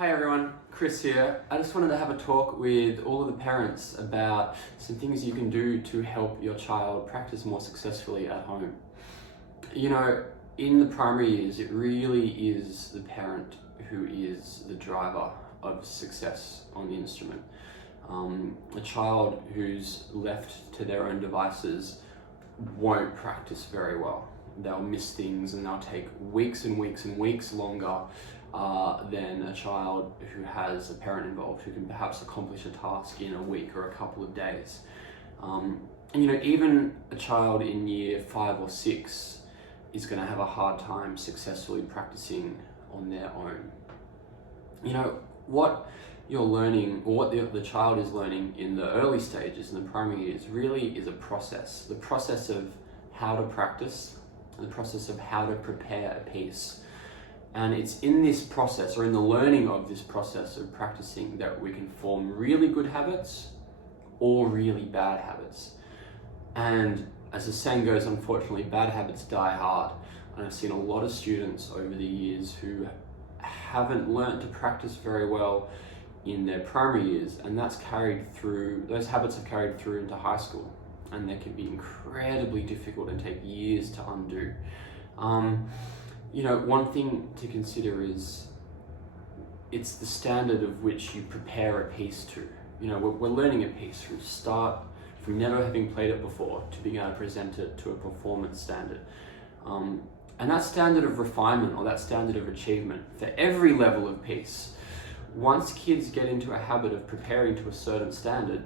Hey everyone, Chris here. I just wanted to have a talk with all of the parents about some things you can do to help your child practice more successfully at home. You know, in the primary years, it really is the parent who is the driver of success on the instrument. A child who's left to their own devices won't practice very well. They'll miss things and they'll take weeks and weeks and weeks longer than a child who has a parent involved who can perhaps accomplish a task in a week or a couple of days. And you know, even a child in year 5 or 6 is going to have a hard time successfully practicing on their own. You know, what you're learning, or what the child is learning in the early stages, in the primary years, really is a process. The process of how to practice, the process of how to prepare a piece. And it's in this process, or in the learning of this process of practicing, that we can form really good habits or really bad habits. And as the saying goes, unfortunately, bad habits die hard. And I've seen a lot of students over the years who haven't learned to practice very well in their primary years, and that's carried through, those habits have carried through into high school, and they can be incredibly difficult and take years to undo. You know, one thing to consider is it's the standard of which you prepare a piece to. You know, we're learning a piece from start, from never having played it before to being able to present it to a performance standard. And that standard of refinement, or that standard of achievement for every level of piece, once kids get into a habit of preparing to a certain standard,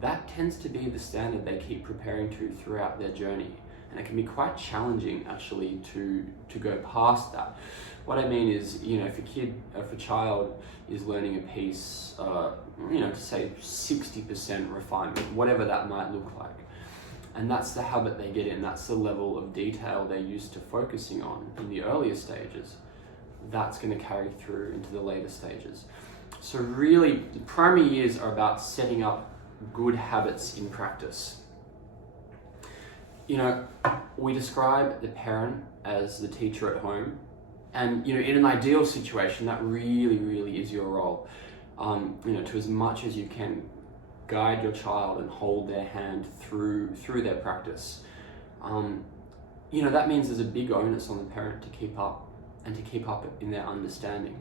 that tends to be the standard they keep preparing to throughout their journey. And it can be quite challenging actually to go past that. What I mean is, you know, if a child is learning a piece, you know, to say 60% refinement, whatever that might look like, and that's the habit they get in, that's the level of detail they're used to focusing on in the earlier stages, that's going to carry through into the later stages. So really, the primary years are about setting up good habits in practice. You know, we describe the parent as the teacher at home, and you know, in an ideal situation, that really is your role. You know, to as much as you can, guide your child and hold their hand through their practice. You know, that means there's a big onus on the parent to keep up, and to keep up in their understanding.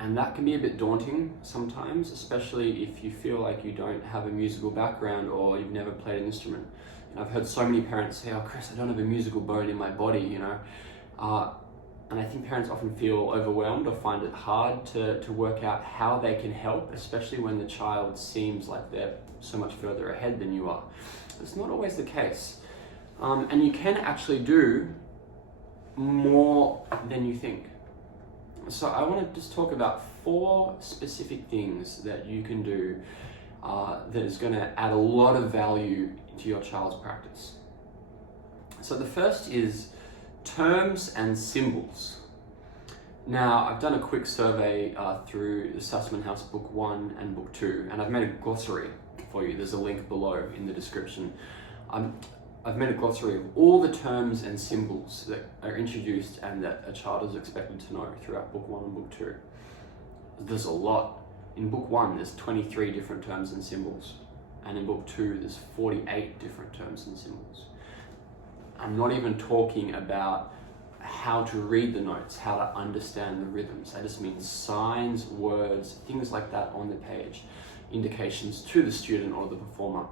And that can be a bit daunting sometimes, especially if you feel like you don't have a musical background or you've never played an instrument. And I've heard so many parents say, "Oh, Chris, I don't have a musical bone in my body," you know. And I think parents often feel overwhelmed or find it hard to work out how they can help, especially when the child seems like they're so much further ahead than you are. It's not always the case. And you can actually do more than you think. So I want to just talk about 4 specific things that you can do that is going to add a lot of value to your child's practice. So the first is terms and symbols. Now, I've done a quick survey through the Sussman House Book 1 and Book 2, and I've made a glossary for you. There's a link below in the description. I've made a glossary of all the terms and symbols that are introduced and that a child is expected to know throughout Book 1 and Book 2. There's a lot. In Book 1, there's 23 different terms and symbols. And in Book 2, there's 48 different terms and symbols. I'm not even talking about how to read the notes, how to understand the rhythms. I just mean signs, words, things like that on the page, indications to the student or the performer,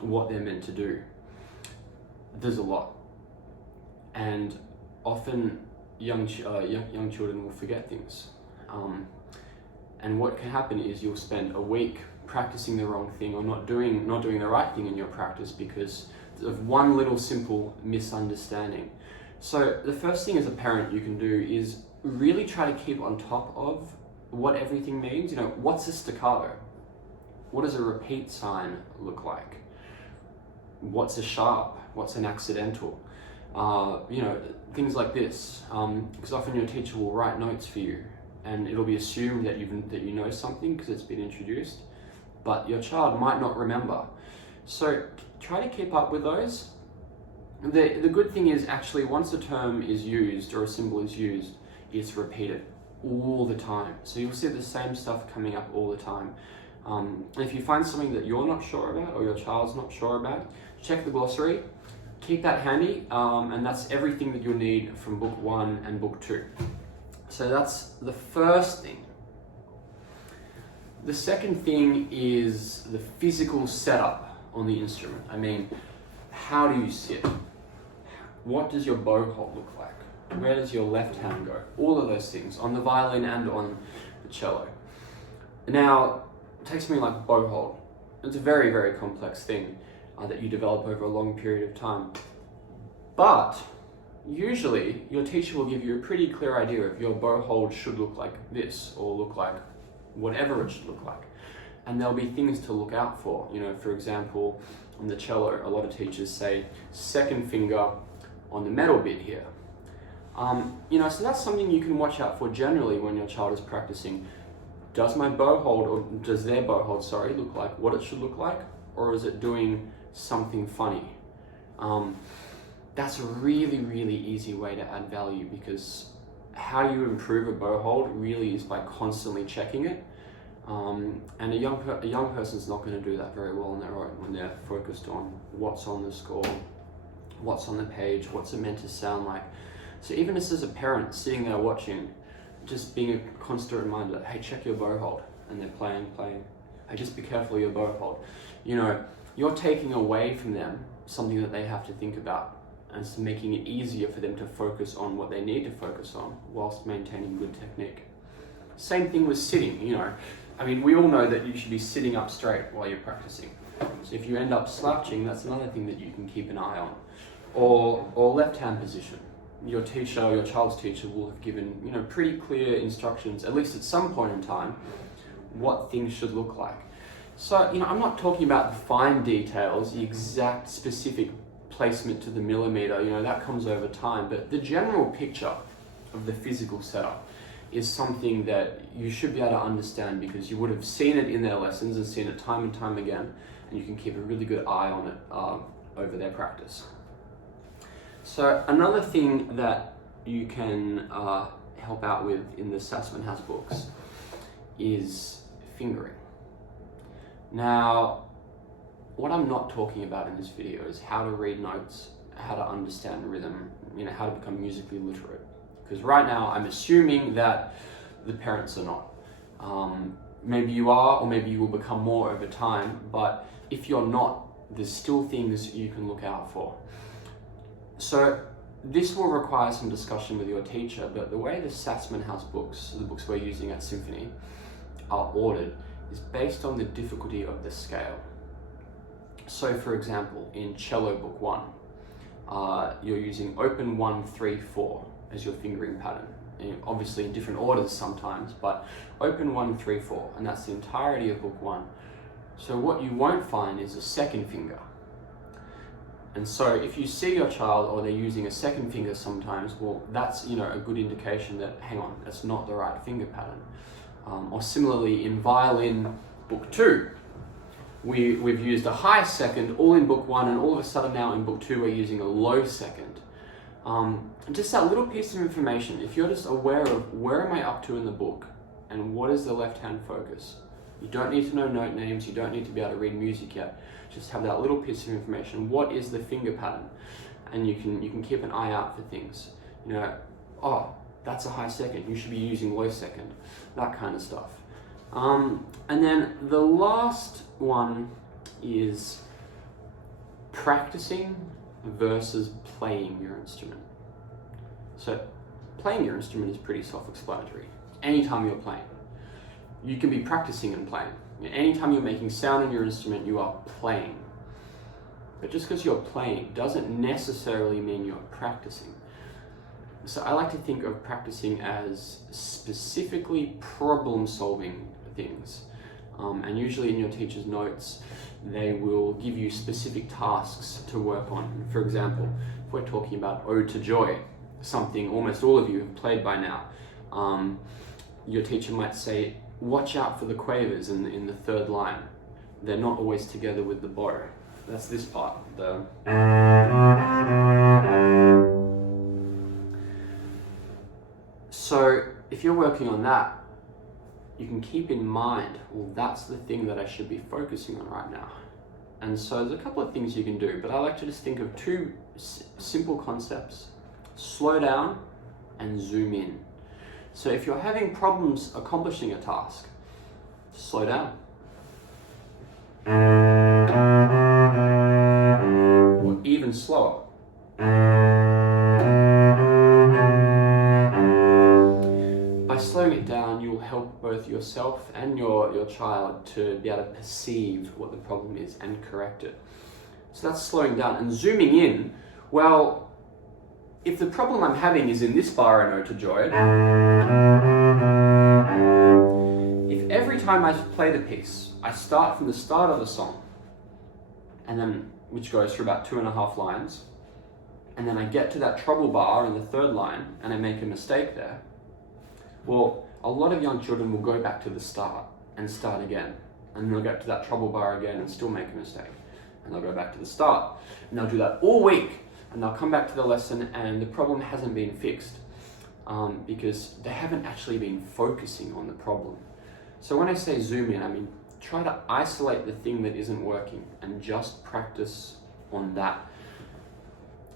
what they're meant to do. There's a lot. And often young children will forget things. And what can happen is you'll spend a week practicing the wrong thing, or not doing the right thing in your practice because of one little simple misunderstanding. So the first thing as a parent you can do is really try to keep on top of what everything means. You know, what's a staccato? What does a repeat sign look like? What's a sharp? What's an accidental? You know, things like this. Because often your teacher will write notes for you, and it'll be assumed that you know something because it's been introduced, but your child might not remember. So try to keep up with those. The good thing is, actually, once a term is used or a symbol is used, it's repeated. all the time. So you'll see the same stuff coming up all the time. If you find something that you're not sure about or your child's not sure about, check the glossary, keep that handy, and that's everything that you'll need from book 1 and book 2. So that's the first thing. The second thing is the physical setup on the instrument. I mean, how do you sit? What does your bow hold look like? Where does your left hand go? All of those things on the violin and on the cello. Now, it takes something like bow hold. It's a very, very complex thing that you develop over a long period of time. But usually your teacher will give you a pretty clear idea if your bow hold should look like this or look like whatever it should look like. And there'll be things to look out for. You know, for example, on the cello, a lot of teachers say second finger on the metal bit here. You know, so that's something you can watch out for generally when your child is practicing. Does my bow hold, or does their bow hold, sorry, look like what it should look like? Or is it doing something funny? That's a really, really easy way to add value, because how you improve a bow hold really is by constantly checking it. And a young person's not going to do that very well on their own when they're focused on what's on the score, what's on the page, what's it meant to sound like. So even just as a parent sitting there watching, just being a constant reminder, hey, check your bow hold, and they're playing, hey, just be careful of your bow hold. You know, you're taking away from them something that they have to think about, and it's making it easier for them to focus on what they need to focus on whilst maintaining good technique. Same thing with sitting, you know. I mean, we all know that you should be sitting up straight while you're practicing. So if you end up slouching, that's another thing that you can keep an eye on. Or left-hand position. Your teacher, your child's teacher will have given, you know, pretty clear instructions, at least at some point in time, what things should look like. So, you know, I'm not talking about the fine details, the exact specific placement to the millimeter, you know, that comes over time, but the general picture of the physical setup is something that you should be able to understand, because you would have seen it in their lessons and seen it time and time again, and you can keep a really good eye on it over their practice. So another thing that you can help out with in the Sassman House books is fingering. Now, what I'm not talking about in this video is how to read notes, how to understand rhythm, you know, how to become musically literate. Because right now I'm assuming that the parents are not. Maybe you are, or maybe you will become more over time, but if you're not, there's still things you can look out for. So this will require some discussion with your teacher, but the way the Sassman House books, the books we're using at Symphony, are ordered is based on the difficulty of the scale. So for example, in cello book 1, you're using open 1, 3, 4 as your fingering pattern. Obviously in different orders sometimes, but open 1, 3, 4, and that's the entirety of book 1. So what you won't find is a second finger. And so if you see your child or they're using a second finger sometimes, well, that's, you know, a good indication that, hang on, that's not the right finger pattern. Or similarly in violin book 2, we've used a high second all in book 1, and all of a sudden now in book 2 we're using a low second. Just that little piece of information, if you're just aware of where am I up to in the book and what is the left hand focus. You don't need to know note names, you don't need to be able to read music yet. Just have that little piece of information. What is the finger pattern? And you can keep an eye out for things. You know, oh, that's a high second, you should be using low second, that kind of stuff. And then the last one is practicing versus playing your instrument. So playing your instrument is pretty self-explanatory. Anytime you're playing, you can be practicing and playing. Anytime you're making sound on your instrument, you are playing. But just because you're playing doesn't necessarily mean you're practicing. So I like to think of practicing as specifically problem-solving things. And usually in your teacher's notes, they will give you specific tasks to work on. For example, if we're talking about Ode to Joy, something almost all of you have played by now, your teacher might say, watch out for the quavers in the third line. They're not always together with the bow. That's this part. So if if you're working on that, you can keep in mind, well, that's the thing that I should be focusing on right now. And so there's a couple of things you can do, but I like to just think of two simple concepts: slow down and zoom in. So if you're having problems accomplishing a task, slow down. Or even slower. By slowing it down, you'll help both yourself and your child to be able to perceive what the problem is and correct it. So that's slowing down. And zooming in, well, if the problem I'm having is in this bar in Ode to Joy, if every time I play the piece, I start from the start of the song, and then which goes for about 2.5 lines, and then I get to that treble bar in the 3rd line and I make a mistake there, well, a lot of young children will go back to the start and start again, and they'll get to that treble bar again and still make a mistake, and they'll go back to the start, and they'll do that all week, and they'll come back to the lesson and the problem hasn't been fixed because they haven't actually been focusing on the problem. So when I say zoom in, I mean try to isolate the thing that isn't working and just practice on that.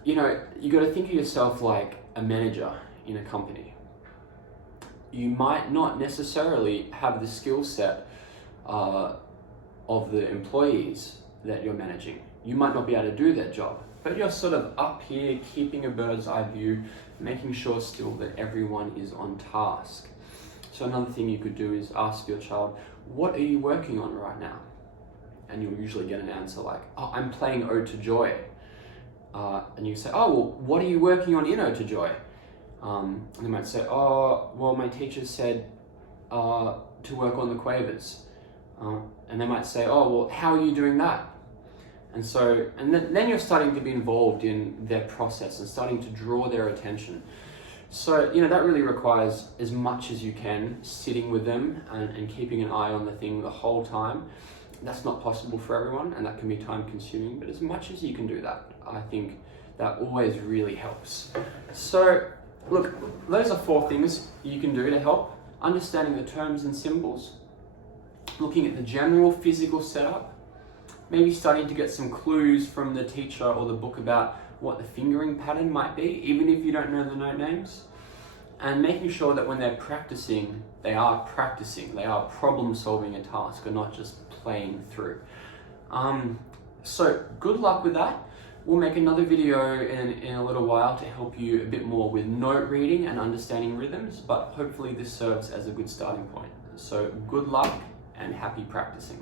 You know, you got to think of yourself like a manager in a company. You might not necessarily have the skill set of the employees that you're managing. You might not be able to do their job, but you're sort of up here keeping a bird's eye view, making sure still that everyone is on task. So another thing you could do is ask your child, what are you working on right now? And you'll usually get an answer like, oh, I'm playing Ode to Joy. And you say, oh, well, what are you working on in Ode to Joy? And they might say, oh, well, my teacher said to work on the quavers. And they might say, oh, well, how are you doing that? And so, and then you're starting to be involved in their process and starting to draw their attention. So, you know, that really requires as much as you can sitting with them and keeping an eye on the thing the whole time. That's not possible for everyone, and that can be time consuming, but as much as you can do that, I think that always really helps. So, look, those are 4 things you can do to help. Understanding the terms and symbols, looking at the general physical setup, maybe starting to get some clues from the teacher or the book about what the fingering pattern might be, even if you don't know the note names, and making sure that when they're practicing, they are problem solving a task and not just playing through. So good luck with that. We'll make another video in a little while to help you a bit more with note reading and understanding rhythms, but hopefully this serves as a good starting point. So good luck and happy practicing.